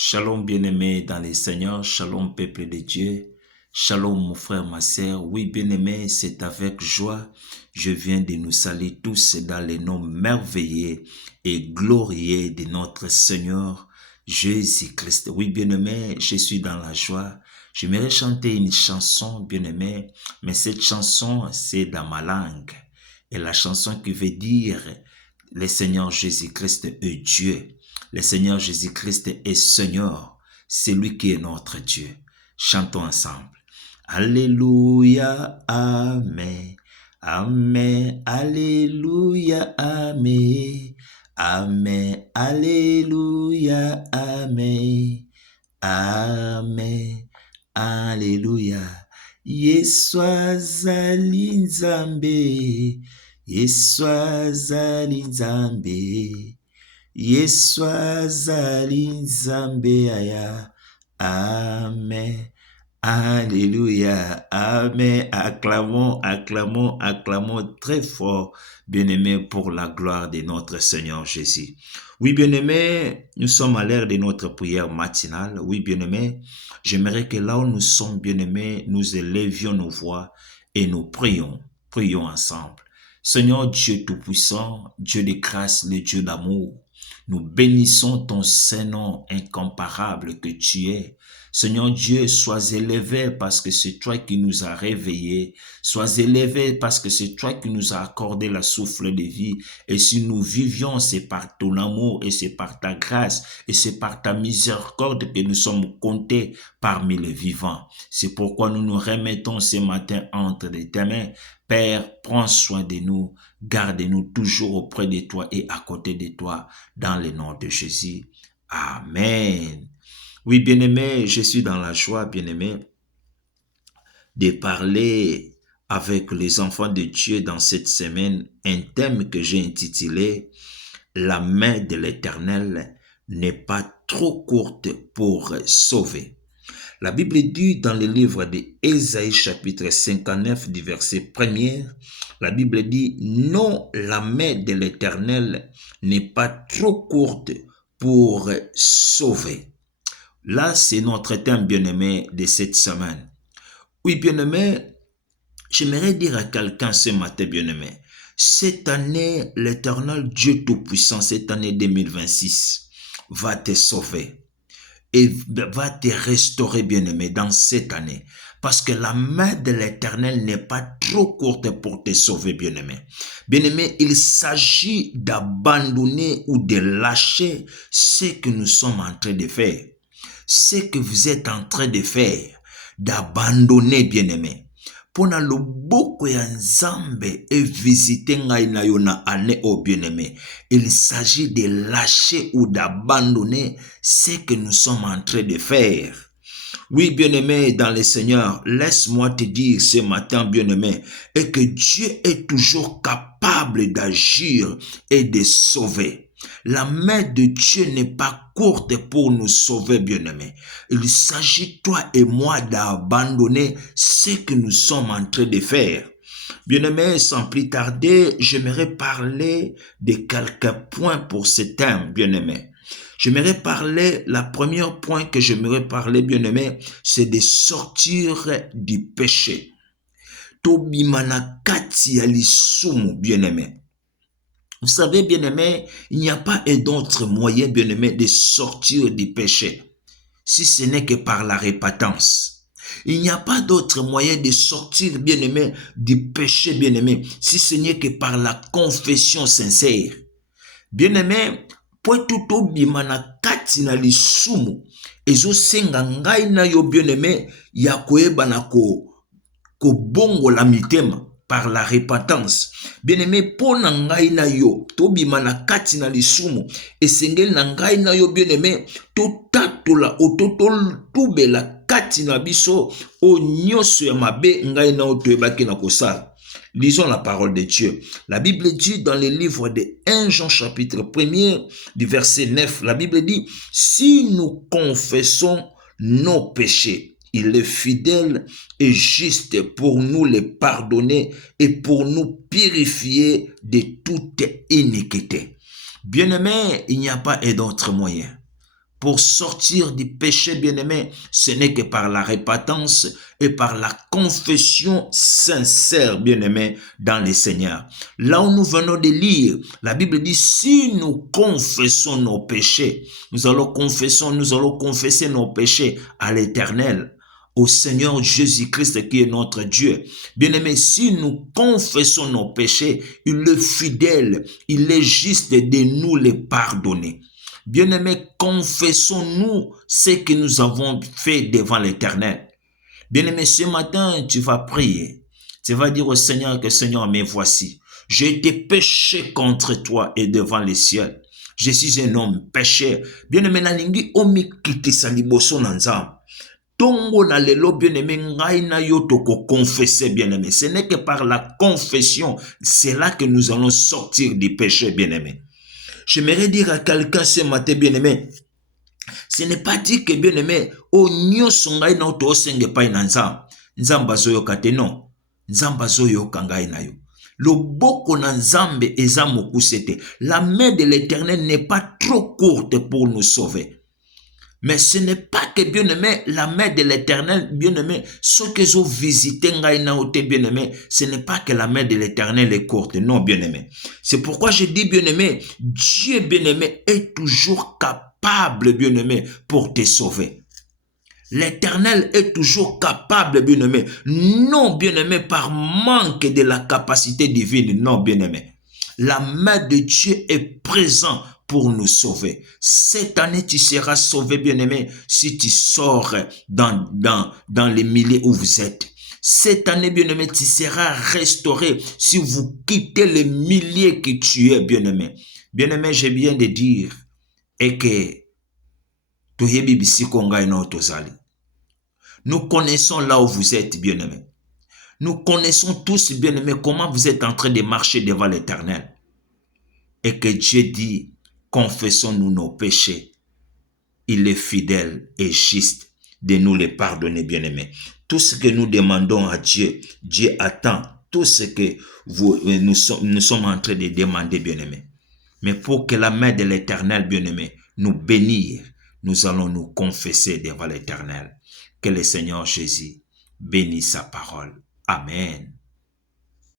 Shalom bien-aimé dans les Seigneurs, shalom peuple de Dieu, shalom mon frère, ma sœur. Oui bien-aimé, c'est avec joie, je viens de nous saluer tous dans les noms merveilleux et glorieux de notre Seigneur Jésus-Christ. Oui bien-aimé, je suis dans la joie. J'aimerais chanter une chanson bien-aimé, mais cette chanson c'est dans ma langue. Et la chanson qui veut dire le Seigneur Jésus-Christ est Dieu. Le Seigneur Jésus-Christ est Seigneur. C'est lui qui est notre Dieu. Chantons ensemble. Alléluia, Amen. Amen, Alléluia, Amen. Amen, Alléluia, Amen. Amen, Alléluia. Yesu azali Nzambe. Yesu azali Nzambe. Yesu azali Nzambe aya. Amen. Alléluia. Amen. Acclamons, acclamons, acclamons très fort, bien-aimés, pour la gloire de notre Seigneur Jésus. Oui, bien-aimés, nous sommes à l'heure de notre prière matinale. Oui, bien-aimés, j'aimerais que là où nous sommes, bien-aimés, nous élevions nos voix et nous prions. Prions ensemble. Seigneur Dieu Tout-Puissant, Dieu de grâce, le Dieu d'amour, nous bénissons ton Saint-Nom incomparable que tu es. Seigneur Dieu, sois élevé parce que c'est toi qui nous as réveillés. Sois élevé parce que c'est toi qui nous as accordé la souffle de vie. Et si nous vivions, c'est par ton amour et c'est par ta grâce et c'est par ta miséricorde que nous sommes comptés parmi les vivants. C'est pourquoi nous nous remettons ce matin entre tes mains. Père, prends soin de nous, garde-nous toujours auprès de toi et à côté de toi, dans le nom de Jésus. Amen. Oui, bien-aimé, je suis dans la joie, bien-aimé, de parler avec les enfants de Dieu dans cette semaine, un thème que j'ai intitulé « La main de l'Éternel n'est pas trop courte pour sauver ». La Bible dit dans le livre d'Ésaïe chapitre 59 du verset 1er, la Bible dit « Non, la main de l'Éternel n'est pas trop courte pour sauver ». Là, c'est notre thème bien-aimé de cette semaine. Oui, bien-aimé, j'aimerais dire à quelqu'un ce matin, bien-aimé, cette année, l'Éternel Dieu Tout-Puissant, cette année 2026, va te sauver et va te restaurer, bien-aimé, dans cette année. Parce que la main de l'Éternel n'est pas trop courte pour te sauver, bien-aimé. Bien-aimé, il s'agit d'abandonner ou de lâcher ce que nous sommes en train de faire. Ce que vous êtes en train de faire, d'abandonner, bien-aimé. Pona loboko ya Nzambe et visiter ngai na yo na année au bien-aimé. Il s'agit de lâcher ou d'abandonner ce que nous sommes en train de faire. Oui, bien-aimé dans le Seigneur, laisse-moi te dire ce matin, bien-aimé, et que Dieu est toujours capable d'agir et de sauver. La main de Dieu n'est pas courte pour nous sauver, bien-aimés. Il s'agit, toi et moi, d'abandonner ce que nous sommes en train de faire. Bien-aimés, sans plus tarder, j'aimerais parler de quelques points pour ce thème, bien-aimés. J'aimerais parler, la première point que j'aimerais parler, bien-aimé, c'est de sortir du péché. Tobimana kati ya lisumu, bien-aimé. Vous savez, bien-aimé, il n'y a pas d'autre moyen, bien-aimé, de sortir du péché, si ce n'est que par la repentance. Il n'y a pas d'autre moyen de sortir, bien-aimé, du péché, bien-aimé, si ce n'est que par la confession sincère. Bien-aimé, poetuto bimana kati na lisumu, ezo senga ngai na yo, bien-aimé, ya koeba na ko bongo la mitema. Par la repentance. Bien-aimé, pona ngai na yo, tobima na kati na lisumu, esengeli na ngai na yo, bien-aimé, totatola tubela kati na biso, o nyoso ya mabe ngai na yo toyebaki na kosala. Lisons la parole de Dieu. La Bible dit dans le livre de 1 Jean chapitre 1er du verset 9, la Bible dit, si nous confessons nos péchés, il est fidèle et juste pour nous les pardonner et pour nous purifier de toute iniquité. Bien-aimé, il n'y a pas d'autre moyen. Pour sortir du péché, bien-aimé, ce n'est que par la repentance et par la confession sincère, bien-aimé, dans le Seigneur. Là où nous venons de lire, la Bible dit, si nous confessons nos péchés, nous allons confesser nos péchés à l'Éternel, au Seigneur Jésus-Christ qui est notre Dieu. Bien-aimé, si nous confessons nos péchés, il est fidèle, il est juste de nous les pardonner. Bien-aimés, confessons-nous ce que nous avons fait devant l'Éternel. Bien-aimé, ce matin, tu vas prier. Tu vas dire au Seigneur que Seigneur, me voici. J'ai été péché contre toi et devant les cieux. Je suis un homme péché. Bien-aimé, nalingi omi kitisa liboso na nzambe. Tongo na lelo bien-aimé, ngai na yo toko confesser bien-aimé. Ce n'est que par la confession, c'est là que nous allons sortir du péché, bien-aimé. J'aimerais dire à quelqu'un ce matin, bien-aimé, ce n'est pas dit que, bien-aimé, o nyonso ngai na oto osenge pai na nzambe. Nzambe azoyoka te, non. Nzambe azoyoka ngai na yo. Loboko na nzambe eza mokuse te. La main de l'Éternel n'est pas trop courte pour nous sauver. Mais ce n'est pas que, bien-aimé, la main de l'Éternel, bien-aimé, ceux qui ont visité Ngaïnaote, bien-aimé, ce n'est pas que la main de l'Éternel est courte, non, bien-aimé. C'est pourquoi je dis, bien-aimé, Dieu, bien-aimé, est toujours capable, bien-aimé, pour te sauver. L'Éternel est toujours capable, bien-aimé, non, bien-aimé, par manque de la capacité divine, non, bien-aimé. La main de Dieu est présente pour nous sauver. Cette année, tu seras sauvé, bien-aimé, si tu sors dans les milliers où vous êtes. Cette année, bien-aimé, tu seras restauré si vous quittez les milliers que tu es, bien-aimé. Bien-aimé, je viens de dire, et que nous connaissons là où vous êtes, bien-aimé. Nous connaissons tous, bien-aimé, comment vous êtes en train de marcher devant l'Éternel. Et que Dieu dit, confessons-nous nos péchés. Il est fidèle et juste de nous les pardonner, bien-aimés. Tout ce que nous demandons à Dieu, Dieu attend tout ce que nous sommes en train de demander, bien-aimés. Mais pour que la main de l'Éternel, bien-aimé, nous bénisse, nous allons nous confesser devant l'Éternel. Que le Seigneur Jésus bénisse sa parole. Amen.